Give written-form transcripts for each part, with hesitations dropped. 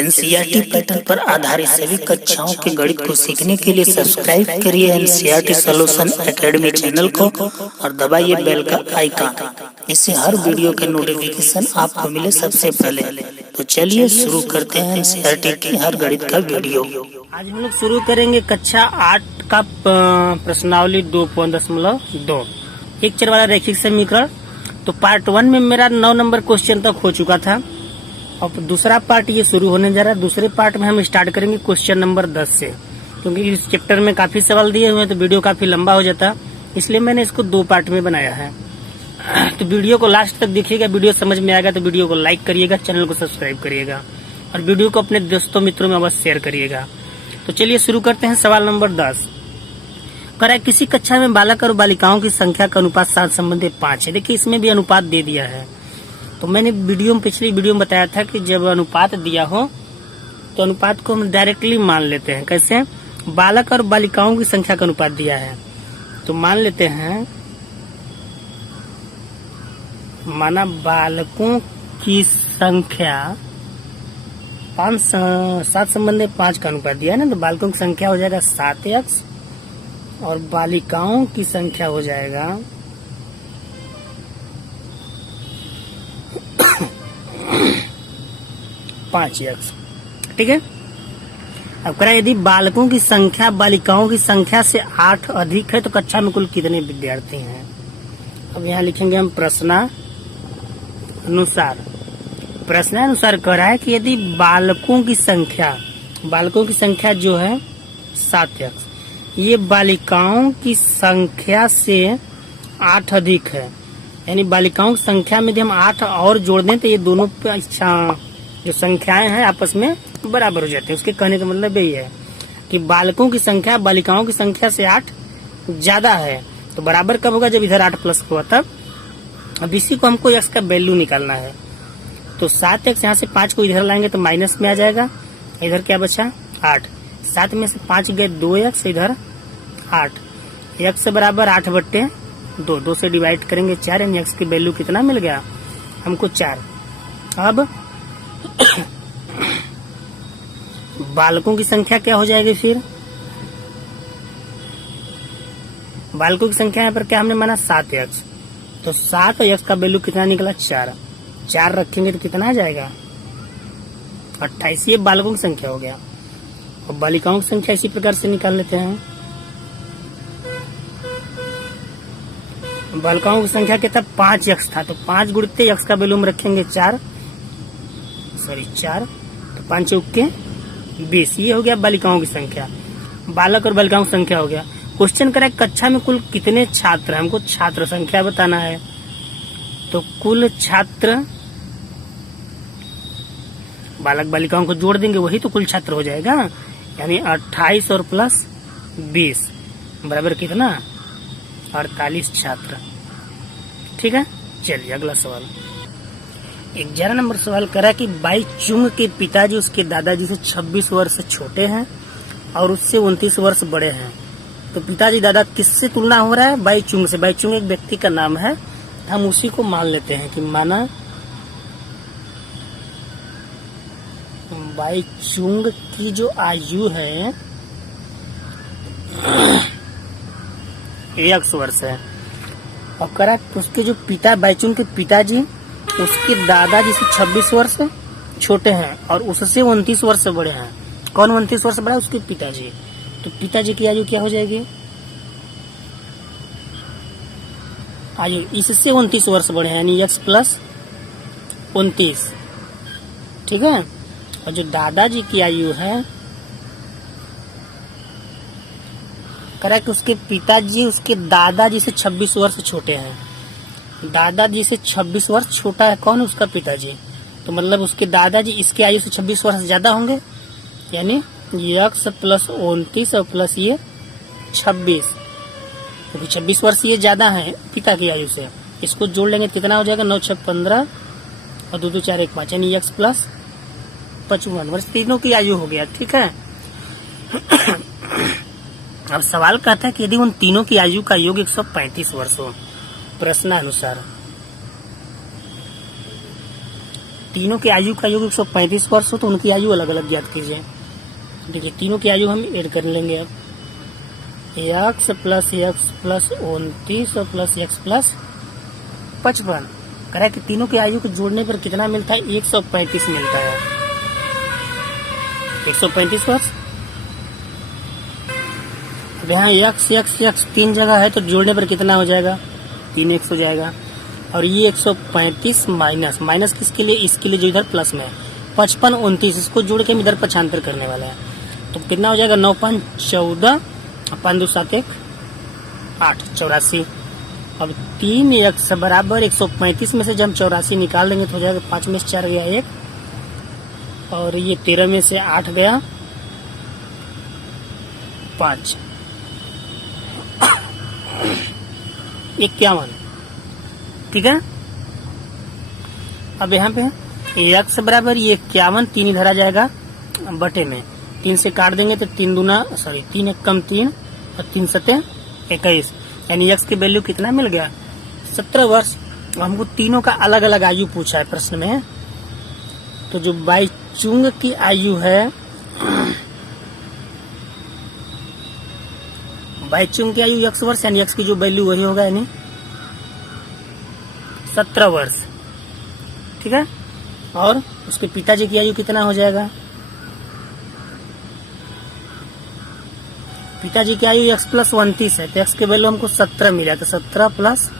NCERT pattern पर आधारित सभी कक्षाओं के गणित को सीखने के लिए सब्सक्राइब करिए एनसीईआरटी सॉल्यूशन एकेडमी चैनल को और दबाइए बेल का आइकन। इससे हर वीडियो के नोटिफिकेशन आपको मिले सबसे पहले। तो चलिए शुरू करते हैं एनसीईआरटी की हर गणित का वीडियो। आज हम लोग शुरू करेंगे कक्षा 8 का प्रश्नावली 2.2 एक चर वाला रैखिक समीकरण। तो पार्ट 1 में मेरा 9 नंबर क्वेश्चन तक हो चुका था और दूसरा पार्ट ये शुरू होने जा रहा है। दूसरे पार्ट में हम स्टार्ट करेंगे क्वेश्चन नंबर 10 से, क्योंकि इस चैप्टर में काफी सवाल दिए हुए हैं तो वीडियो काफी लंबा हो जाता, इसलिए मैंने इसको 2 पार्ट में बनाया है। तो वीडियो को लास्ट तक देखिएगा, वीडियो समझ में आएगा तो वीडियो को लाइक करिएगा, चैनल को सब्सक्राइब करिएगा और वीडियो को अपने दोस्तों मित्रों में अवश्य शेयर करिएगा। तो चलिए शुरू करते हैं। सवाल नंबर 10 कह रहा है किसी कक्षा में बालक और बालिकाओं की संख्या का अनुपात 7 संबंधी 5 है। देखिए इसमें भी अनुपात दे दिया है। तो मैंने पिछली वीडियो में बताया था कि जब अनुपात दिया हो तो अनुपात को हम डायरेक्टली मान लेते हैं। कैसे? बालक और बालिकाओं की संख्या का अनुपात दिया है तो मान लेते हैं, माना बालकों की संख्या 7 संबंधी 5 का अनुपात दिया है ना, तो बालकों की संख्या हो जाएगा 7x और बालिकाओं की संख्या हो जाएगा 5x। ठीक है। अब कह रहा है यदि बालकों की संख्या बालिकाओं की संख्या से 8 अधिक है तो कक्षा में कुल कितने विद्यार्थी हैं। अब यहाँ लिखेंगे हम प्रश्नानुसार कह रहा है कि यदि बालकों की संख्या जो है 7x, ये बालिकाओं की संख्या से 8 अधिक है, यानी बालिकाओं की संख्या में यदि हम 8 और जोड़ दें तो ये दोनों जो संख्याएं हैं आपस में बराबर हो जाते हैं। उसके कहने का मतलब यही है कि बालकों की संख्या बालिकाओं की संख्या से 8 ज्यादा है। तो बराबर कब होगा? जब इधर 8 प्लस हुआ तब। अब इसी को हमको x का वैल्यू निकालना है। तो 7x यहाँ से 5 को इधर लाएंगे तो माइनस में आ जाएगा। इधर क्या बचा? 8। 7 में से 5 गए 2x, इधर 8। x बराबर 8/2, 2 से डिवाइड करेंगे 4, यानी x की वैल्यू कितना मिल गया हमको? 4। अब बालकों की संख्या क्या हो जाएगी? फिर बालकों की संख्या यहाँ पर क्या हमने माना? 7x। तो 7 और x का वैल्यू कितना निकला? 4। 4 रखेंगे तो कितना आ जाएगा? 28। ये बालकों की संख्या हो गया। और बालिकाओं की संख्या इसी प्रकार से निकाल लेते हैं। बालिकाओं की संख्या क्या था? 5x था, तो 5 गुणित x का वैल्यू हम रखेंगे 4। तो 5 चौके 20। ये हो गया बालिकाओं की संख्या। बालक और बालिकाओं की संख्या हो गया। क्वेश्चन करा कक्षा में कुल कितने छात्र हैं, हमको छात्र संख्या बताना है। तो कुल छात्र बालक बालिकाओं को जोड़ देंगे, वही तो कुल छात्र हो जाएगा, यानी 28 और प्लस 20 बराबर कितना? 48 छात्र। ठीक है। चलिए अगला सवाल। 11 नंबर सवाल करा कि बाई चुंग के पिताजी उसके दादाजी से 26 वर्ष छोटे हैं और उससे 29 वर्ष बड़े हैं। तो पिताजी दादा किससे तुलना हो रहा है? बाई चुंग से। बाई चुंग एक व्यक्ति का नाम है, हम उसी को मान लेते हैं कि माना बाई चुंग की जो आयु है 1 वर्ष है और करा उसके जो बाई चुंग के पिताजी उसके दादाजी से 26 वर्ष छोटे हैं और उससे 29 वर्ष बड़े हैं। कौन 29 वर्ष बड़ा है? उसके पिताजी। तो पिताजी की आयु क्या हो जाएगी? आयु इससे 29 वर्ष बड़े हैं, यानी x प्लस 29। ठीक है। और जो दादाजी की आयु है करेक्ट, उसके पिताजी उसके दादाजी से 26 वर्ष छोटे हैं। दादाजी से 26 वर्ष छोटा है कौन? उसका पिताजी। तो मतलब उसके दादाजी इसके आयु से 26 वर्ष ज्यादा होंगे, यानी x प्लस 29 और प्लस ये 26, क्योंकि 26 वर्ष ये ज्यादा है पिता की आयु से। इसको जोड़ लेंगे कितना हो जाएगा? 9 6 15 और 2 2 4 1 5, यानी x प्लस 55 वर्ष तीनों की आयु हो गया। ठीक है। अब सवाल कहता है कि यदि उन तीनों की आयु का योग 135 वर्ष हो प्रश्नानुसार तीनों की आयु का योग 135 वर्ष हो तो उनकी आयु अलग अलग ज्ञात कीजिए। देखिए तीनों की आयु हम ऐड कर लेंगे। अब x प्लस 29 और प्लस x प्लस 55 कह कि तीनों की आयु को जोड़ने पर कितना मिलता है? 135 मिलता है। 135 वर्ष। अब यहाँ x तीन जगह है तो जोड़ने पर कितना हो जाएगा? 3x हो जाएगा। और ये 135 माइनस किसके लिए? इसके लिए जो इधर प्लस में है। 55 29 इसको जोड़ के हम इधर पक्षांतर करने वाले हैं तो कितना हो जाएगा? 9 5 14 5 2 7 1 8 84। अब 3x बराबर 135 में से जब हम 84 निकाल देंगे तो हो जाएगा 5 में से 4 गया 1 और ये 13 में से 8 गया 5 51। ठीक है। अब यहाँ पे x बराबर ये 51 3 इधर आ जाएगा बटे में 3 से काट देंगे तो 3 1 कम 3 और 3 7 21 यानी x की वैल्यू कितना मिल गया? 17 वर्ष। हमको तीनों का अलग अलग आयु पूछा है प्रश्न में। तो जो बाईचुंग की आयु है बाईचुंग की आयु x वर्ष यानी x की जो वैल्यू वही होगा यानी 17 वर्ष। ठीक है। और उसके पिताजी की आयु कितना हो जाएगा? पिताजी की आयु x प्लस 29 है तो x की वैल्यू हमको 17 मिला तो 17 प्लस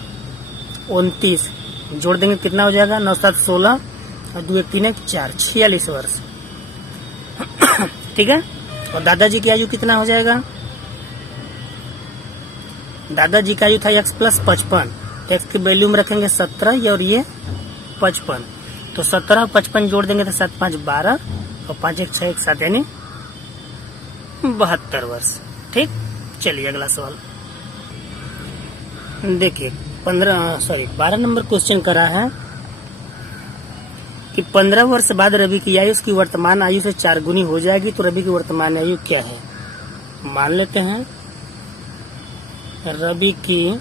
29 जोड़ देंगे कितना हो जाएगा? 9 7 16 और 2 1 3 1 4 46 वर्ष। ठीक है। और दादाजी की आयु कितना हो जाएगा? दादाजी का आयु था x प्लस 55 तो x की वैल्यू में रखेंगे 17 और ये 55 तो 17 और 55 जोड़ देंगे तो 7 5 12 और 5 1 6 1 7 यानी 72 वर्ष। ठीक। चलिए अगला सवाल देखिए 12 नंबर क्वेश्चन करा है कि 15 वर्ष बाद रवि की आयु उसकी वर्तमान आयु से 4 गुनी हो जाएगी तो रवि की वर्तमान आयु क्या है? मान लेते हैं रवि की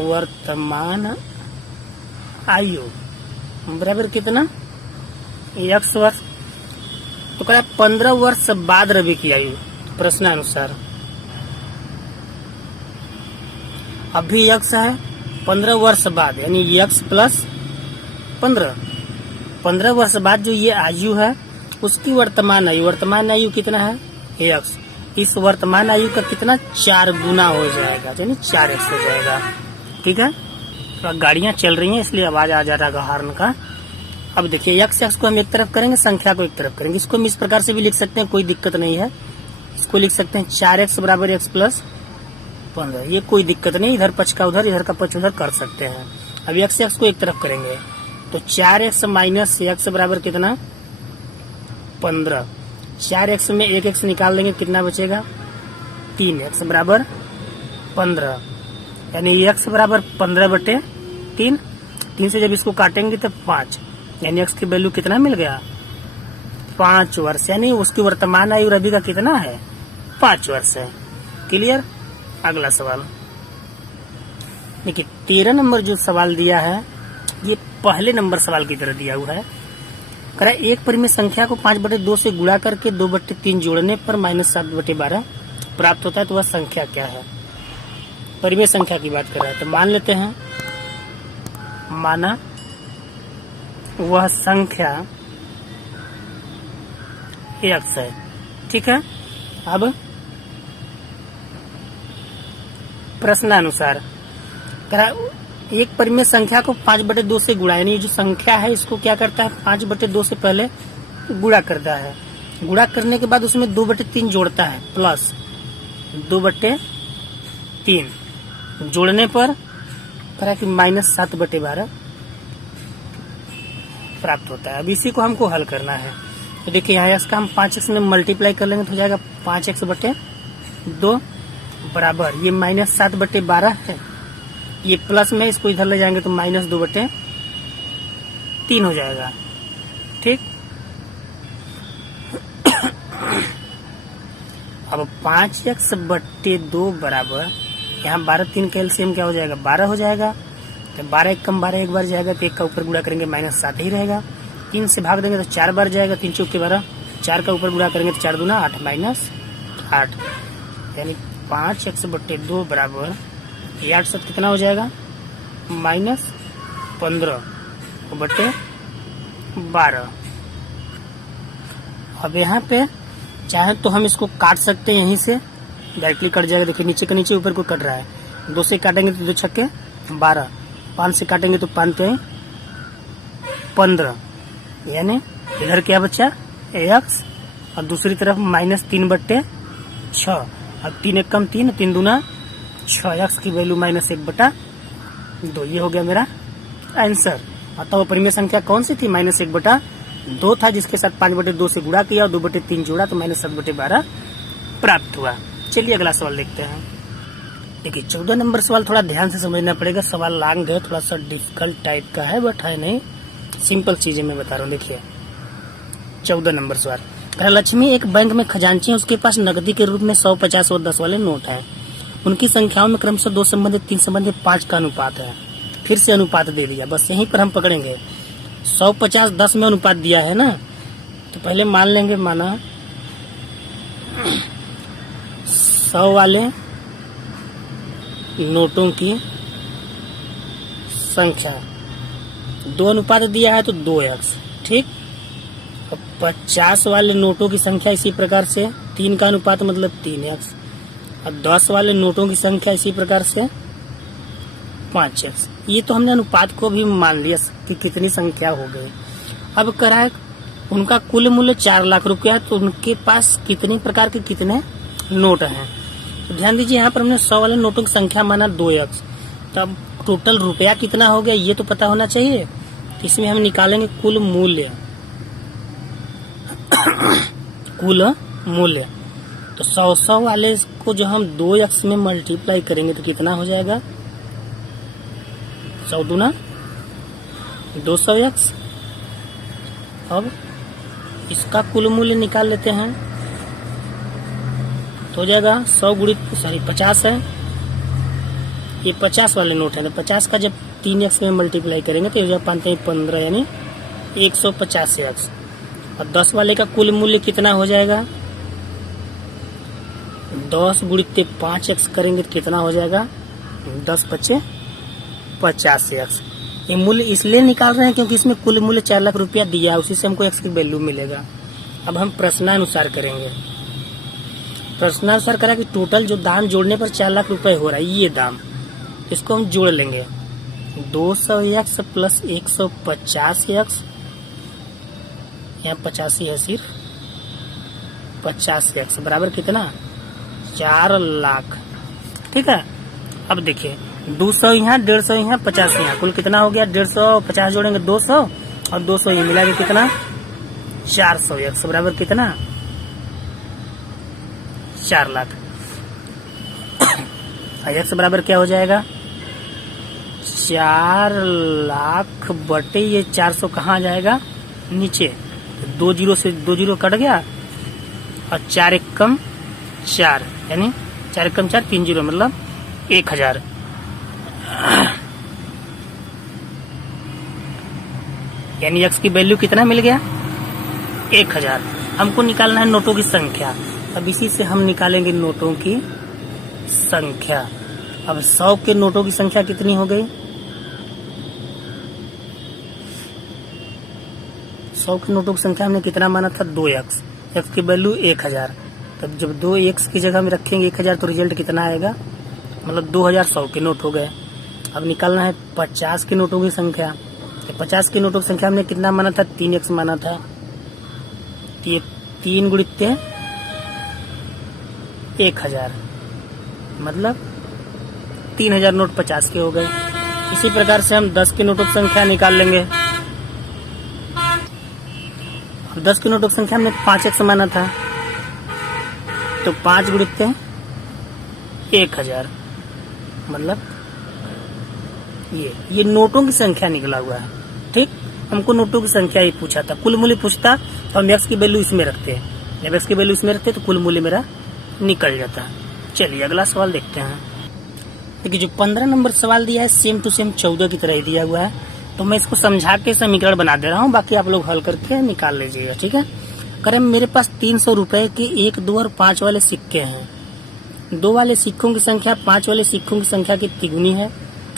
वर्तमान आयु बराबर कितना? x वर्ष। तो कह 15 वर्ष बाद रवि की आयु प्रश्नानुसार अभी x है 15 वर्ष बाद यानी x प्लस 15 वर्ष बाद जो ये आयु है उसकी वर्तमान आयु कितना है? x। इस वर्तमान आयु का कितना 4 गुना हो जाएगा यानी 4x हो जाएगा। ठीक है। तो गाड़ियां चल रही हैं इसलिए आवाज आ जा रहा है हॉर्न का। अब देखिए x को हम एक तरफ करेंगे संख्या को एक तरफ करेंगे। इसको हम इस प्रकार से भी लिख सकते हैं कोई दिक्कत नहीं है। इसको लिख सकते हैं 4x बराबर x प्लस 15 ये कोई दिक्कत नहीं। इधर पक्ष का उधर इधर का पक्ष उधर कर सकते हैं। अब x को एक तरफ करेंगे तो 4x माइनस x बराबर कितना? 15। 4x में 1x निकाल देंगे कितना बचेगा? 3x बराबर 15 यानी x बराबर 15 बटे 3 से जब इसको काटेंगे तो 5 यानी x की वैल्यू कितना मिल गया? 5 वर्ष। यानी उसकी वर्तमान आयु रवि का कितना है? 5 वर्ष है। क्लियर। अगला सवाल देखिए 13 नंबर जो सवाल दिया है ये पहले नंबर सवाल की तरह दिया हुआ है। कह रहा है एक परिमेय संख्या को 5/2 से गुणा करके 2/3 जोड़ने पर -7/12 प्राप्त होता है तो वह संख्या क्या है? परिमेय संख्या की बात कर रहा है तो मान लेते हैं माना वह संख्या x है। ठीक है। अब प्रश्नानुसार एक परिमेय संख्या को 5/2 से गुणा यानी जो संख्या है इसको क्या करता है? 5/2 से पहले गुणा करता है। गुणा करने के बाद उसमें 2/3 जोड़ता है प्लस 2/3 जोड़ने पर कह कि -7/12 प्राप्त होता है। अब इसी को हमको हल करना है। तो देखिए यहाँ इसका हम 5x में मल्टीप्लाई कर लेंगे तो हो जाएगा 5x/2 बराबर ये -7/12 है। ये प्लस में इसको इधर ले जाएंगे तो -2/3 हो जाएगा। ठीक। अब 5x/2 बराबर यहाँ 12 3 का एलसीएम क्या हो जाएगा? 12 हो जाएगा। 12 एक कम 12 एक बार जाएगा तो 1 का ऊपर गुणा करेंगे -7 ही रहेगा। 3 से भाग देंगे तो 4 बार जाएगा, 3 चौके 12, 4 का ऊपर गुणा करेंगे तो 4 दूना 8 -8, यानी 5x/2 बराबर 8 7 कितना हो जाएगा -15/12। अब यहाँ पे चाहे तो हम इसको काट सकते हैं, यहीं से डायरेक्टली कट जाएगा। देखिए नीचे का नीचे ऊपर को कट रहा है, 2 से काटेंगे तो 2 छक्के 12, 5 से काटेंगे तो 5 के 15, यानी इधर क्या बचा x और दूसरी तरफ -3/6। अब 3 एक कम 3, 3 दूना 6, x की वैल्यू -1/2। ये हो गया मेरा आंसर। अतः परिमेय संख्या कौन सी थी, -1/2 था, जिसके साथ 5/2 से गुणा किया और 2/3 जोड़ा तो -7/12 प्राप्त हुआ। चलिए अगला सवाल देखते हैं। देखिए 14 नंबर सवाल थोड़ा ध्यान से समझना पड़ेगा, सवाल लॉन्ग है, थोड़ा सा डिफिकल्ट टाइप का है, बट है नहीं, सिंपल चीजें मैं बता रहा हूँ। देखिए 14 नंबर सवाल, लक्ष्मी एक बैंक में खजांची है, उसके पास नकदी के रूप में 100, 50 और 10 वाले नोट हैं। उनकी संख्याओं में क्रमशः 2 संबंधित, 3 संबंधित, 5 का अनुपात है। फिर से अनुपात दे दिया, बस यहीं पर हम पकड़ेंगे। 100, 50, 10 में अनुपात दिया है ना, तो पहले मान लेंगे, माना 100 वाले नोटों की संख्या 2 अनुपात दिया है तो 2x, ठीक। अब 50 वाले नोटों की संख्या इसी प्रकार से 3 का अनुपात मतलब 3x, और 10 वाले नोटों की संख्या इसी प्रकार से 5x। ये तो हमने अनुपात को भी मान लिया कि कितनी संख्या हो गई। अब करा है उनका कुल मूल्य 4 लाख रुपया, तो उनके पास कितने प्रकार के कितने नोट हैं। तो ध्यान दीजिए यहाँ पर हमने 100 वाले नोटों की संख्या माना 2x, तब टोटल रुपया कितना हो गया ये तो पता होना चाहिए। तो इसमें हम निकालेंगे कुल मूल्य कुल मूल्य। तो 100 वाले को जो हम 2x में मल्टीप्लाई करेंगे तो कितना हो जाएगा, 100 दूना 200x। अब इसका कुल मूल्य निकाल लेते हैं तो हो जाएगा 100 गुणित 50 है, ये 50 वाले नोट है, तो 50 का जब 3x में मल्टीप्लाई करेंगे तो हो जाएगा 15 यानी 150x। और 10 वाले का कुल मूल्य कितना हो जाएगा, 10 गुणित 5x करेंगे तो कितना हो जाएगा 10 × 50x। ये मूल्य इसलिए निकाल रहे हैं क्योंकि इसमें कुल मूल्य 4 लाख रुपया दिया है, उसी से हमको x की वैल्यू मिलेगा। अब हम प्रश्नानुसार करेंगे। प्रश्नानुसार करा कि टोटल जो दाम जोड़ने पर 4 लाख रुपए हो रहा है, ये दाम, इसको हम जोड़ लेंगे। 200x प्लस 150x, यहाँ 85 है सिर्फ, 50x बराबर कितना 4 लाख, ठीक है। अब देखिए 200 यहाँ, 150 यहाँ, 50 यहाँ, कुल कितना हो गया 150, 50 जोड़ेंगे 200 और 200 ये मिला के कितना 400x बराबर कितना 4 लाख। x बराबर क्या हो जाएगा 4 लाख बटे ये 400 कहाँ जाएगा नीचे, 2 जीरो से 2 जीरो कट गया और 4 एक कम 4 यानी 4 एक कम 4, 3 जीरो मतलब 1000। यानी x की वैल्यू कितना मिल गया 1000। हमको निकालना है नोटों की संख्या, अब इसी से हम निकालेंगे नोटों की संख्या। अब 100 के नोटों की संख्या कितनी हो गई, 100 के नोटों की संख्या हमने कितना माना था 2x, x की वैल्यू 1000। तब जब 2x की जगह में रखेंगे 1000 तो रिजल्ट कितना आएगा, मतलब 2100 के नोट हो गए। अब निकालना है 50 के नोटों की संख्या। तो 50 के नोटों की संख्या हमने कितना माना था 3x माना था, तो ये 3 गुणित 1000 मतलब 3000 नोट 50 के हो गए। इसी प्रकार से हम 10 के नोटों की संख्या निकाल लेंगे। 10 के नोटों की संख्या हमने 5x माना था, तो 5 गुणित 1000 मतलब ये नोटों की संख्या निकला हुआ है, ठीक। हमको नोटों की संख्या ही पूछा था, कुल मूल्य पूछता तो हम x की वैल्यू इसमें रखते हैं, जब x की वैल्यू इसमें रखते तो कुल मूल्य मेरा निकल जाता है। चलिए अगला सवाल देखते हैं। देखिए जो 15 नंबर सवाल दिया है सेम टू सेम 14 की तरह ही दिया हुआ है, तो मैं इसको समझा के समीकरण बना दे रहा हूँ, बाकी आप लोग हल करके निकाल लीजिएगा। ठीक है, करें मेरे पास 300 रुपए के 1, 2 और 5 वाले सिक्के हैं। 2 वाले सिक्कों की संख्या 5 वाले सिक्कों की संख्या की तिगुनी है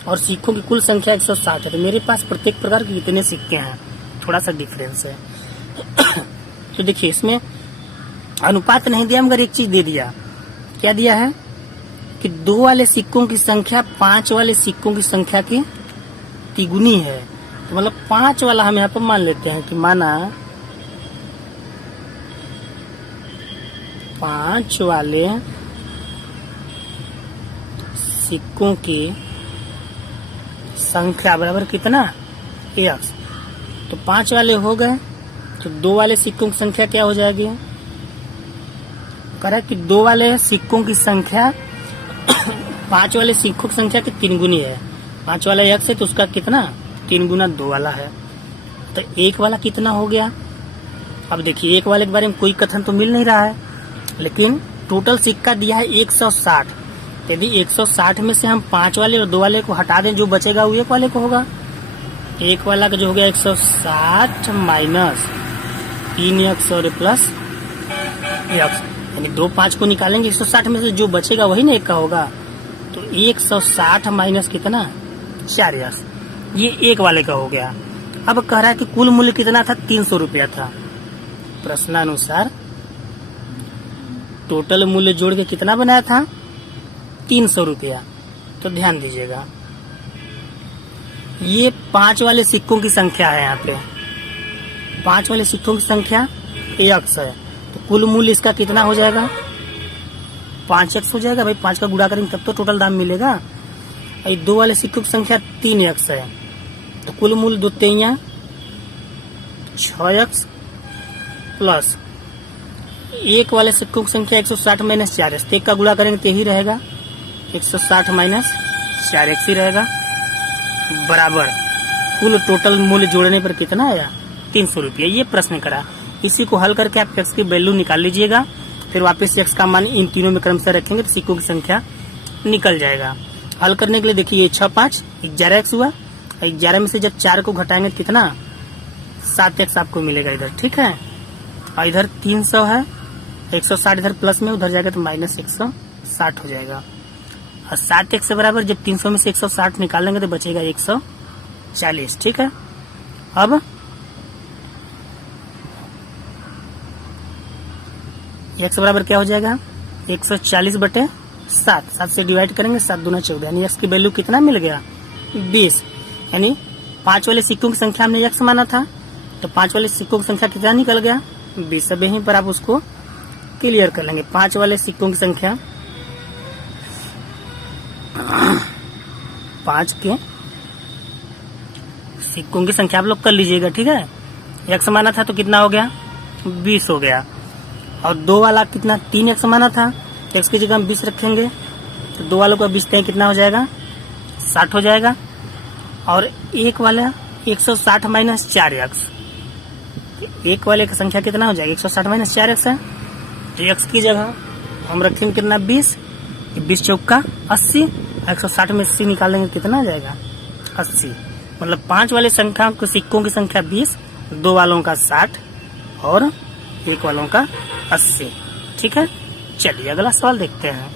और सिक्कों की कुल संख्या 160 है। तो मेरे पास प्रत्येक प्रकार के कितने सिक्के हैं, थोड़ा सा डिफरेंस है। तो देखिए इसमें अनुपात नहीं दिया मगर एक चीज दे दिया। क्या दिया है कि 2 वाले सिक्कों की संख्या 5 वाले सिक्कों की संख्या की तिगुनी है। तो मतलब 5 वाला हम यहाँ पर मान लेते हैं कि माना 5 वाले सिक्कों की संख्या बराबर कितना, x। तो 5 वाले हो गए, तो 2 वाले सिक्कों की संख्या क्या हो जाएगी, कह रहा है कि 2 वाले सिक्कों की संख्या 5 वाले सिक्कों की संख्या की 3 गुनी है। 5 वाला x है तो उसका कितना 3 गुना 2 वाला है। तो 1 वाला कितना हो गया। अब देखिए 1 वाले के बारे में कोई कथन तो मिल नहीं रहा है, लेकिन टोटल सिक्का दिया है 160। यदि 160 में से हम 5 वाले और 2 वाले को हटा दें, जो बचेगा वो 1 वाले को होगा। 1 वाला का जो हो गया 160 माइनस 3x और प्लस x, यानी 2 5 को निकालेंगे 160 में से जो बचेगा वही ना 1 का होगा। तो 160 माइनस कितना 4x, ये 1 वाले का हो गया। अब कह रहा है कि कुल मूल्य कितना था, 300 रुपया था। प्रश्नानुसार टोटल मूल्य जोड़ के कितना बनाया था, 300 रुपया। तो ध्यान दीजिएगा ये 5 वाले सिक्कों की संख्या है। यहाँ पे 5 वाले सिक्कों की संख्या x है, तो कुल मूल्य इसका कितना हो जाएगा, 5x हो जाएगा। भाई 5 का गुणा करेंगे तब तो टोटल दाम मिलेगा। और 2 वाले सिक्कों की संख्या 3x है, तो कुल मूल्य 2 3 6x प्लस 1 वाले सिक्कों की संख्या 160 माइनस 4x। 1 का गुणा करेंगे तो यही रहेगा 160 माइनस 4x ही रहेगा, बराबर कुल टोटल मूल्य जोड़ने पर कितना आया, 300 रुपया। ये प्रश्न करा, इसी को हल करके आप x की वैल्यू निकाल लीजिएगा, फिर वापस x का मान इन तीनों में क्रमशः रखेंगे तो सिक्कों की संख्या निकल जाएगा। हल करने के लिए देखिए 6 5 11x हुआ, 11 में से जब 4 को घटाएंगे तो कितना 7x आपको मिलेगा इधर। ठीक है, और इधर 300 है, 160 इधर प्लस में, उधर जाएगा तो माइनस 160 हो जाएगा। और 7x से बराबर जब 300 में से 160 निकालेंगे तो बचेगा 140। ठीक है, अब x बराबर क्या हो जाएगा 140 बटे 7, 7 से डिवाइड करेंगे 7 दूना 14, यानी x की वैल्यू कितना मिल गया 20। यानी 5 वाले सिक्कों की संख्या हमने x माना था, तो 5 वाले सिक्कों की संख्या कितना निकल गया 20। अब यहीं पर आप उसको क्लियर कर लेंगे। 5 वाले सिक्कों की संख्या 5 के सिक्कों की संख्या आप लोग कर लीजिएगा। ठीक है, x माना था तो कितना हो गया 20 हो गया, और 2 वाला कितना 3x माना था, x की जगह हम 20 रखेंगे तो 2 वालों को 20 दें कितना हो जाएगा 60 हो जाएगा। और 1 वाला 160 माइनस 4x, 1 वाले की संख्या कितना हो जाएगा 160 माइनस 4x है, तो x की जगह हम रखेंगे कितना 20, 20 चौका 80, 160 में 80 निकालेंगे कितना आ जाएगा 80। मतलब 5 वाले संख्या के सिक्कों की संख्या 20, 2 वालों का 60 और 1 वालों का 80। ठीक है, चलिए अगला सवाल देखते हैं।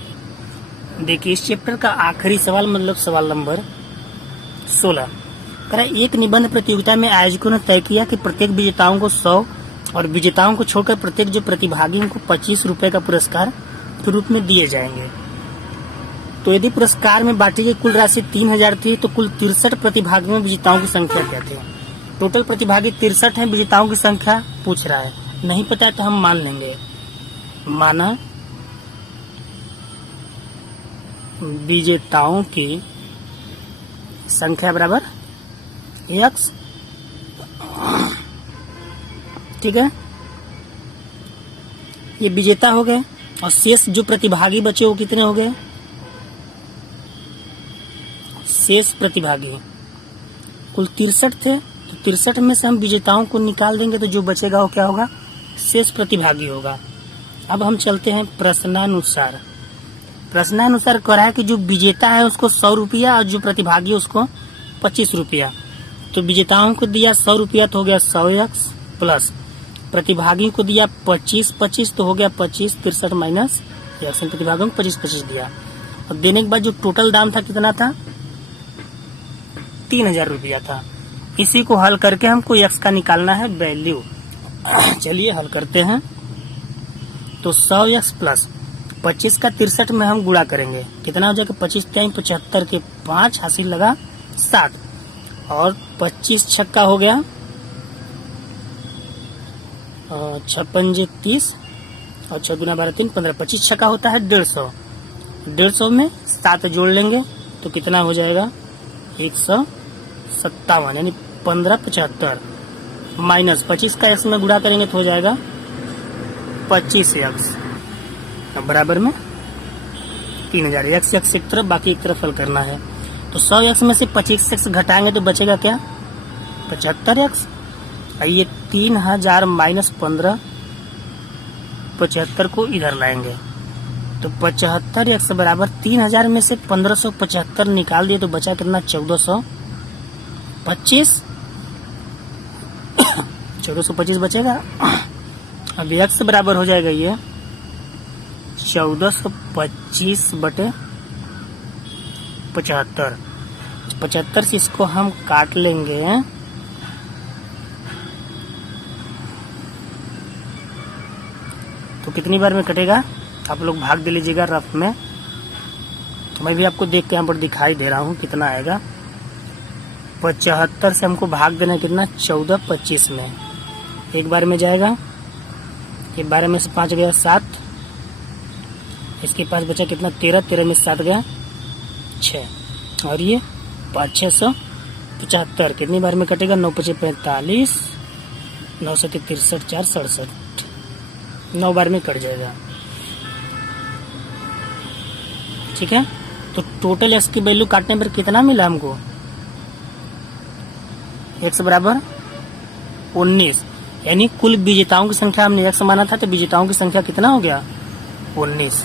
देखिए इस चैप्टर का आखिरी सवाल मतलब सवाल नंबर 16। एक निबंध प्रतियोगिता में आयोजकों ने तय किया कि प्रत्येक विजेताओं को 100 और विजेताओं को छोड़कर प्रत्येक जो प्रतिभागियों को 25 रुपए का पुरस्कार के रूप में दिए जाएंगे। तो यदि पुरस्कार में बांटी गई कुल राशि 3000 थी, तो कुल 63 प्रतिभागियों में विजेताओं की संख्या क्या थी। टोटल प्रतिभागी 63 है, विजेताओं की संख्या पूछ रहा है, नहीं पता है तो हम मान लेंगे। माना विजेताओं की संख्या बराबर x। ठीक है, ये विजेता हो गए, और शेष जो प्रतिभागी बचे वो कितने हो गए, शेष प्रतिभागी कुल 63 थे, तो 63 में से हम विजेताओं को निकाल देंगे तो जो बचेगा वो क्या होगा, शेष प्रतिभागी होगा। अब हम चलते हैं प्रश्नानुसार। प्रश्नानुसार कह रहा है कि जो विजेता है उसको 100 रुपया और जो प्रतिभागी है उसको 25 रुपया। तो विजेताओं को दिया 100 रुपया तो हो गया 100x प्लस प्रतिभागी को दिया 25 तो हो गया 25 63 माइनस x। प्रतिभागियों को 25 दिया और देने के बाद जो टोटल दाम था कितना था 3000 रुपया था। इसी को हल करके हमको x का निकालना है वैल्यू। चलिए हल करते हैं। तो 100x प्लस 25 का 63 में हम गुणा करेंगे, कितना हो जाएगा 25 टाइम 75 के 5 हासिल लगा 60 और 25 छक्का हो गया 56 30 और 6 गुना 12 3 15। 25 छक्का होता है 150 में 7 जोड़ लेंगे तो कितना हो जाएगा 157 यानी 1575 माइनस 25 का x में गुणा करेंगे तो हो जाएगा 25x बराबर में 3000। x एक तरफ बाकी एक तरफ हल करना है। तो 100x में से 25x घटाएंगे तो बचेगा क्या 75x। ये 3000 माइनस 15 75 को इधर लाएंगे तो 75x बराबर 3000 में से 1575 निकाल दिए तो बचा कितना 1425 बचेगा। अब x बराबर हो जाएगा ये 1425 बटे 75 से इसको हम काट लेंगे तो कितनी बार में कटेगा आप लोग भाग दे लीजिएगा रफ में। तो मैं भी आपको देख के यहाँ पर दिखाई दे रहा हूँ कितना आएगा। 75 से हमको भाग देना कितना 14 25 में एक बार में जाएगा। ये 12 में से 5 गया 7, इसके पास बचा कितना 13 में 7 गया 6 और ये 675 कितनी बार में कटेगा 9 5 45 9 7 63 4 67 9 बार में कट जाएगा। ठीक है। तो टोटल x की वैल्यू काटने पर कितना मिला हमको x बराबर 19 यानी कुल विजेताओं की संख्या हमने x माना था तो विजेताओं की संख्या कितना हो गया 19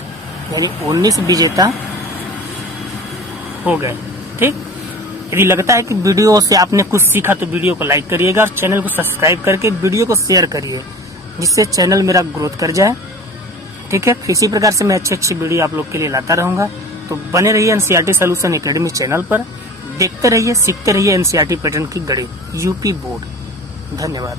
यानी 19 विजेता हो गए। ठीक। यदि लगता है कि वीडियो से आपने कुछ सीखा तो वीडियो को लाइक करिएगा और चैनल को सब्सक्राइब करके वीडियो को शेयर करिए जिससे चैनल मेरा ग्रोथ कर जाए। ठीक है। इसी प्रकार से मैं अच्छी वीडियो आप लोग के लिए लाता रहूंगा। तो बने रहिए एनसीईआरटी सॉल्यूशन एकेडमी चैनल पर, देखते रहिए सीखते रहिए एनसीईआरटी पैटर्न की गणित यूपी बोर्ड। धन्यवाद।